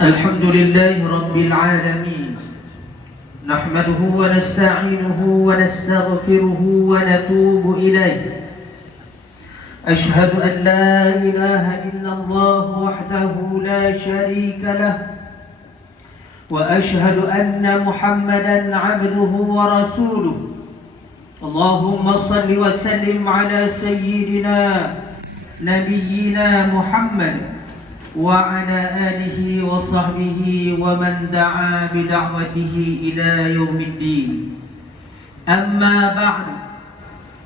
الحمد لله رب العالمين، نحمده ونستعينه ونستغفره ونتوب إليه. أشهد أن لا إله إلا الله وحده لا شريك له، وأشهد أن محمدا عبده ورسوله. اللهم صل وسلم على سيدنا نبينا محمد وعلى آله وصحبه ومن دعا بدعوته إلى يوم الدين. أما بعد،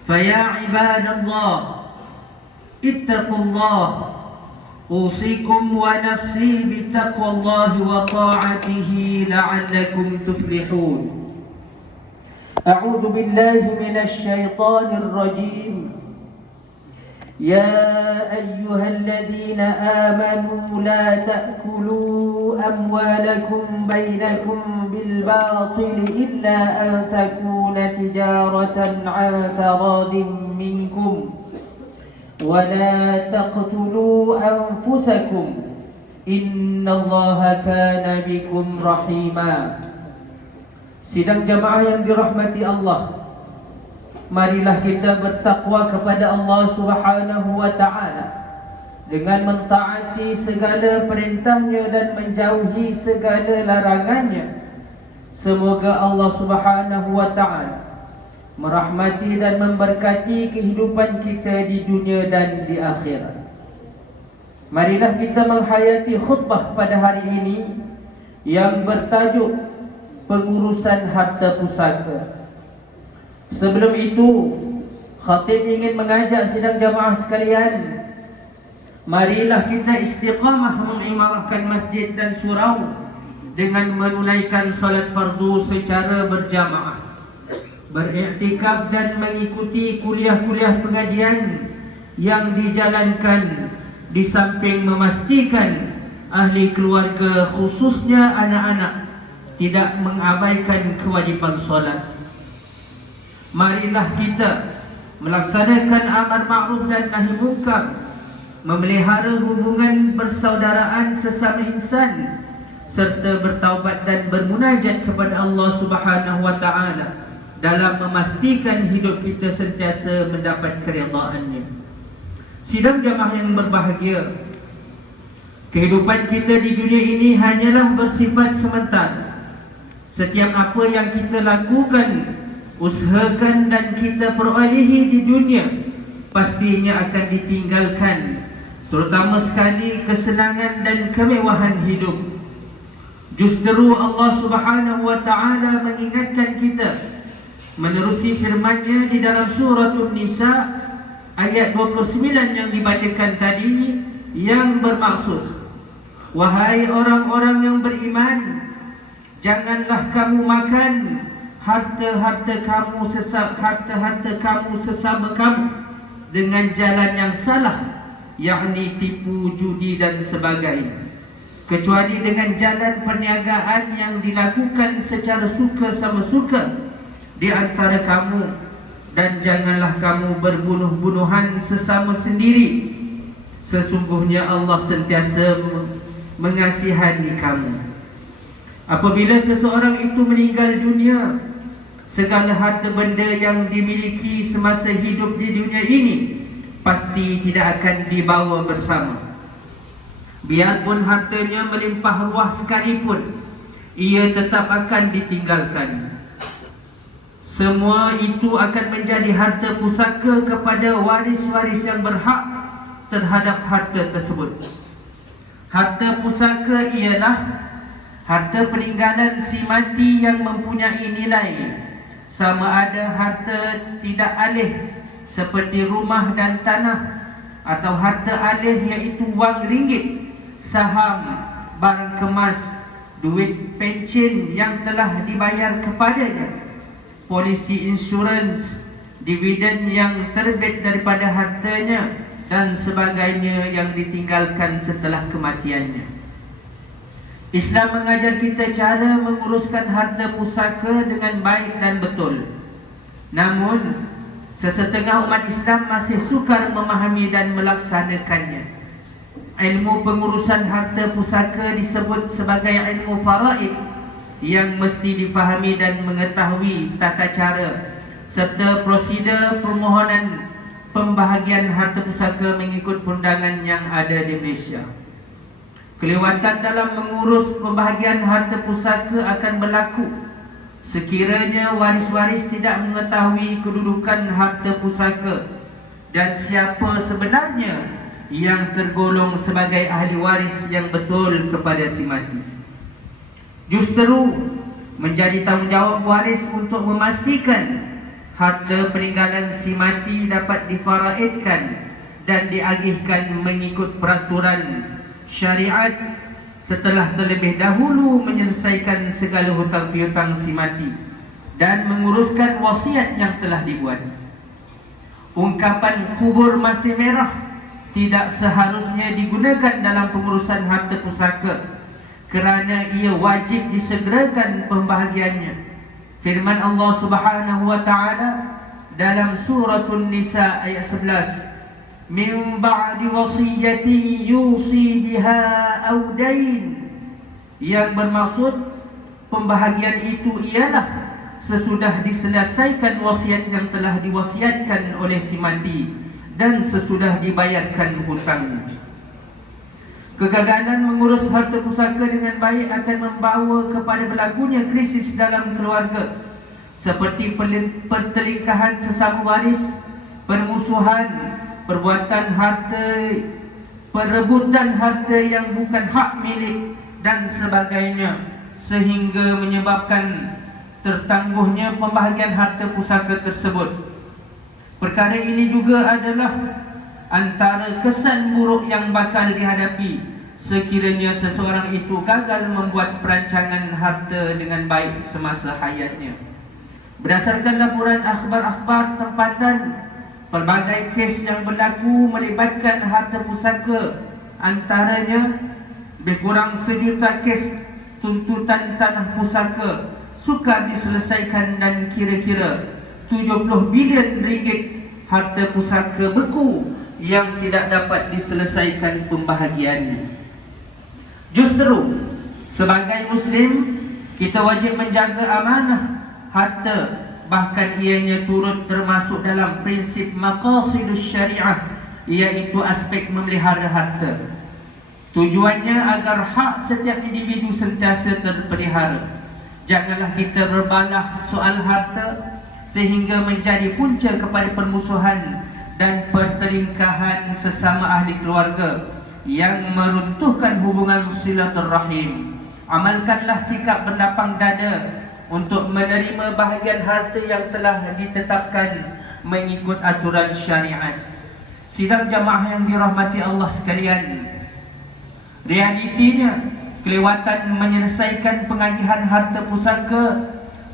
فيا عباد الله اتقوا الله، أوصيكم ونفسي بتقوى الله وطاعته لعلكم تفلحون. أعوذ بالله من الشيطان الرجيم. يا أيها الذين آمنوا لا تأكلوا أموالكم بينكم بالباطل إلا أن تكون تجارة عن تراض منكم ولا تقتلوا أنفسكم إن الله كان بكم رحيما. Sidang jamaah yang dirahmati Allah, marilah kita bertakwa kepada Allah Subhanahu wa ta'ala dengan mentaati segala perintahnya dan menjauhi segala larangannya. Semoga Allah Subhanahu wa ta'ala merahmati dan memberkati kehidupan kita di dunia dan di akhirat. Marilah kita menghayati khutbah pada hari ini yang bertajuk pengurusan harta pusaka. Sebelum itu, khatib ingin mengajak sidang jamaah sekalian, marilah kita istiqamah mengimarahkan masjid dan surau dengan menunaikan salat fardu secara berjamaah, beriktikaf dan mengikuti kuliah-kuliah pengajian yang dijalankan, di samping memastikan ahli keluarga khususnya anak-anak tidak mengabaikan kewajipan solat. Marilah kita melaksanakan amar ma'ruf dan nahi munkar, memelihara hubungan persaudaraan sesama insan, serta bertaubat dan bermunajat kepada Allah Subhanahu wa ta'ala dalam memastikan hidup kita sentiasa mendapat keridhaan-Nya. Sidang jamaah yang berbahagia, kehidupan kita di dunia ini hanyalah bersifat sementara. Setiap apa yang kita lakukan, usahakan dan kita perolehi di dunia pastinya akan ditinggalkan, terutama sekali kesenangan dan kemewahan hidup. Justru Allah Subhanahu wa ta'ala mengingatkan kita menerusi firman-Nya di dalam surah An-Nisa ayat 29 yang dibacakan tadi, yang bermaksud, wahai orang-orang yang beriman, janganlah kamu makan harta-harta kamu sesama kamu dengan jalan yang salah, yakni tipu, judi dan sebagainya, kecuali dengan jalan perniagaan yang dilakukan secara suka sama suka di antara kamu, dan janganlah kamu berbunuh-bunuhan sesama sendiri. Sesungguhnya Allah sentiasa mengasihani kamu. Apabila seseorang itu meninggal dunia, segala harta benda yang dimiliki semasa hidup di dunia ini pasti tidak akan dibawa bersama. Biarpun hartanya melimpah ruah sekalipun, ia tetap akan ditinggalkan. Semua itu akan menjadi harta pusaka kepada waris-waris yang berhak terhadap harta tersebut. Harta pusaka ialah harta peninggalan si mati yang mempunyai nilai, sama ada harta tidak alih seperti rumah dan tanah, atau harta alih iaitu wang ringgit, saham, barang kemas, duit pencen yang telah dibayar kepadanya, polisi insurans, dividen yang terbit daripada hartanya, dan sebagainya yang ditinggalkan setelah kematiannya. Islam mengajar kita cara menguruskan harta pusaka dengan baik dan betul. Namun, sesetengah umat Islam masih sukar memahami dan melaksanakannya. ilmu pengurusan harta pusaka disebut sebagai ilmu faraid yang mesti difahami dan mengetahui tata cara serta prosedur permohonan pembahagian harta pusaka mengikut perundangan yang ada di Malaysia. Kelewatan dalam mengurus pembahagian harta pusaka akan berlaku sekiranya waris-waris tidak mengetahui kedudukan harta pusaka dan siapa sebenarnya yang tergolong sebagai ahli waris yang betul kepada si mati. Justru menjadi tanggungjawab waris untuk memastikan harta peninggalan si mati dapat difaraidkan dan diagihkan mengikut peraturan syariat setelah terlebih dahulu menyelesaikan segala hutang piutang si mati dan menguruskan wasiat yang telah dibuat. Ungkapan kubur masih merah tidak seharusnya digunakan dalam pengurusan harta pusaka kerana ia wajib disegerakan pembahagiannya. Firman Allah Subhanahu wa taala dalam surah An-Nisa ayat 11, min ba'di wasiyyati yusi biha aw dain, yang bermaksud pembahagian itu ialah sesudah diselesaikan wasiat yang telah diwasiatkan oleh si mati dan sesudah dibayarkan hutangnya. Kegagalan mengurus harta pusaka dengan baik akan membawa kepada berlakunya krisis dalam keluarga seperti pertelingkahan sesama waris, permusuhan, perbuatan harta, perebutan harta yang bukan hak milik dan sebagainya, sehingga menyebabkan tertangguhnya pembahagian harta pusaka tersebut. Perkara ini juga adalah antara kesan buruk yang bakal dihadapi sekiranya seseorang itu gagal membuat perancangan harta dengan baik semasa hayatnya. Berdasarkan laporan akhbar-akhbar tempatan, pelbagai kes yang berlaku melibatkan harta pusaka, antaranya lebih kurang 1 juta kes tuntutan tanah pusaka sukar diselesaikan dan kira-kira 70 bilion ringgit harta pusaka beku yang tidak dapat diselesaikan pembahagiannya. Justru sebagai Muslim, kita wajib menjaga amanah harta, bahkan ianya turut termasuk dalam prinsip maqasidus syariah, iaitu aspek memelihara harta. Tujuannya agar hak setiap individu sentiasa terpelihara. Janganlah kita berbalah soal harta sehingga menjadi punca kepada permusuhan dan pertelingkahan sesama ahli keluarga yang meruntuhkan hubungan silaturahim. Amalkanlah sikap berlapang dada untuk menerima bahagian harta yang telah ditetapkan mengikut aturan syariat. Sidang jamaah yang dirahmati Allah sekalian, realitinya kelewatan menyelesaikan pengagihan harta pusaka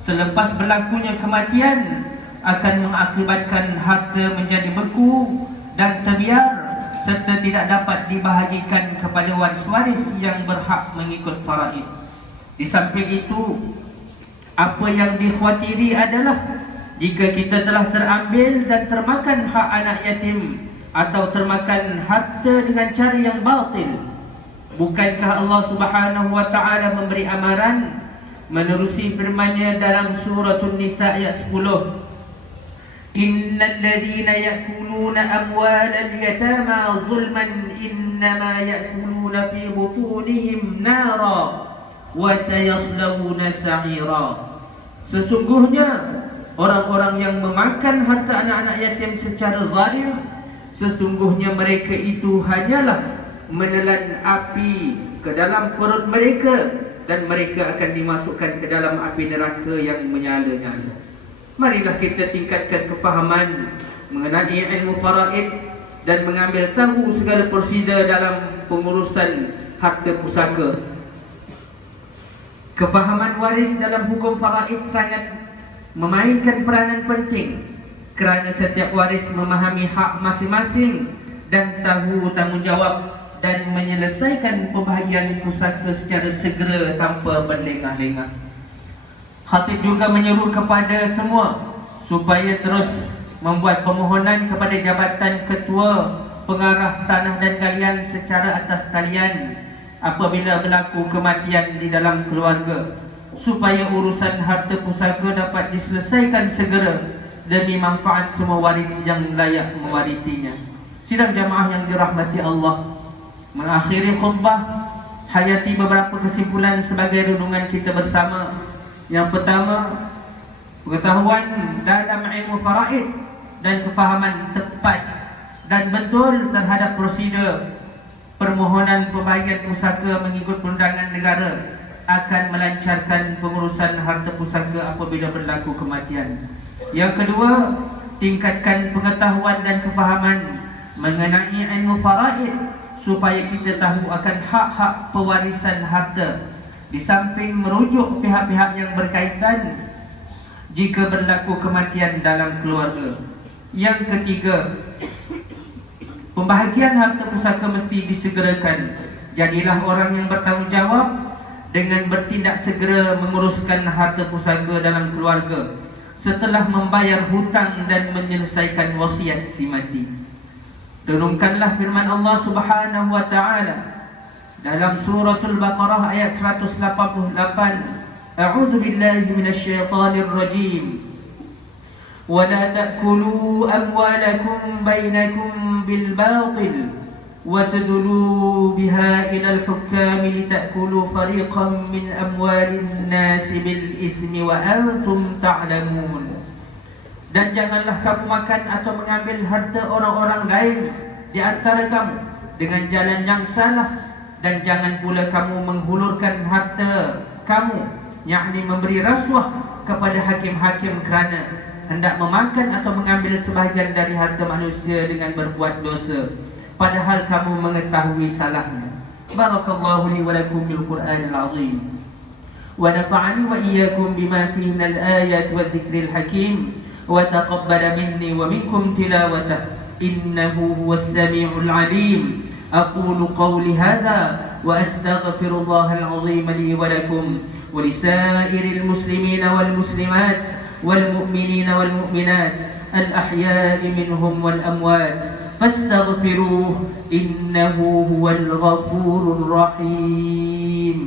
selepas berlakunya kematian akan mengakibatkan harta menjadi beku dan terbiar serta tidak dapat dibahagikan kepada waris-waris yang berhak mengikut faraid. Di samping itu, apa yang dikhawatiri adalah jika kita telah terambil dan termakan hak anak yatim atau termakan harta dengan cara yang batil, bukankah Allah Subhanahu wa taala memberi amaran menerusi firman-Nya dalam surah An-Nisa ayat 10, innal ladzina ya'kuluna amwalal yatama zulman innama ya'kuluna fi butunihim nara wa sayaslawna sa'ira. Sesungguhnya orang-orang yang memakan harta anak-anak yatim secara zalim, sesungguhnya mereka itu hanyalah menelan api ke dalam perut mereka dan mereka akan dimasukkan ke dalam api neraka yang menyala-nyala. Marilah kita tingkatkan kefahaman mengenai ilmu faraid dan mengambil tahu segala prosedur dalam pengurusan harta pusaka. Kefahaman waris dalam hukum faraid sangat memainkan peranan penting kerana setiap waris memahami hak masing-masing dan tahu tanggungjawab dan menyelesaikan pembahagian pusaka secara segera tanpa berlengah-lengah. Khatib juga menyeru kepada semua supaya terus membuat permohonan kepada Jabatan Ketua pengarah tanah dan galian secara atas talian apabila berlaku kematian di dalam keluarga, supaya urusan harta pusaka dapat diselesaikan segera demi manfaat semua waris yang layak mewarisinya. Sidang jamaah yang dirahmati Allah, mengakhiri khutbah hayati beberapa kesimpulan sebagai renungan kita bersama. Yang pertama, pengetahuan dalam ilmu faraid dan kefahaman tepat dan betul terhadap prosedur permohonan pembagian pusaka mengikut perundangan negara akan melancarkan pengurusan harta pusaka apabila berlaku kematian. Yang kedua, tingkatkan pengetahuan dan kefahaman mengenai ilmu faraid supaya kita tahu akan hak-hak pewarisan harta, di samping merujuk pihak-pihak yang berkaitan jika berlaku kematian dalam keluarga. Yang ketiga, pembahagian harta pusaka mesti disegerakan. Jadilah orang yang bertanggungjawab dengan bertindak segera menguruskan harta pusaka dalam keluarga setelah membayar hutang dan menyelesaikan wasiat si mati. Renungkanlah firman Allah Subhanahu wa taala dalam suratul Baqarah ayat 188. A'udzu billahi minasyaitonir rajim. ولا تأكلوا أموالكم بينكم بالباطل وتدلوا بها إلى الحكام لتأكلوا فريقا من أموال الناس بالإثم وأنتم تعلمون. Dan janganlah kamu makan atau mengambil harta orang-orang lain di antara kamu dengan jalan yang salah, dan jangan pula kamu menghulurkan harta kamu, yakni memberi rasuah kepada hakim-hakim kerana hendak memakan atau mengambil sebahagian dari harta manusia dengan berbuat dosa, padahal kamu mengetahui salahnya. Barakallahu li wa lakum bil Qur'anil azim wa nafa'ani wa iyyakum bima fihi minal ayati wadh-dhikril hakim wa taqabbala minni wa minkum tilawatahu innahu huwas sami'ul alim. Aqulu qawli hadha wa astaghfirullahal azim li wa lakum wa lisairil muslimina wal muslimat والمؤمنين والمؤمنات الأحياء منهم والأموات فاستغفروه إنه هو الغفور الرحيم.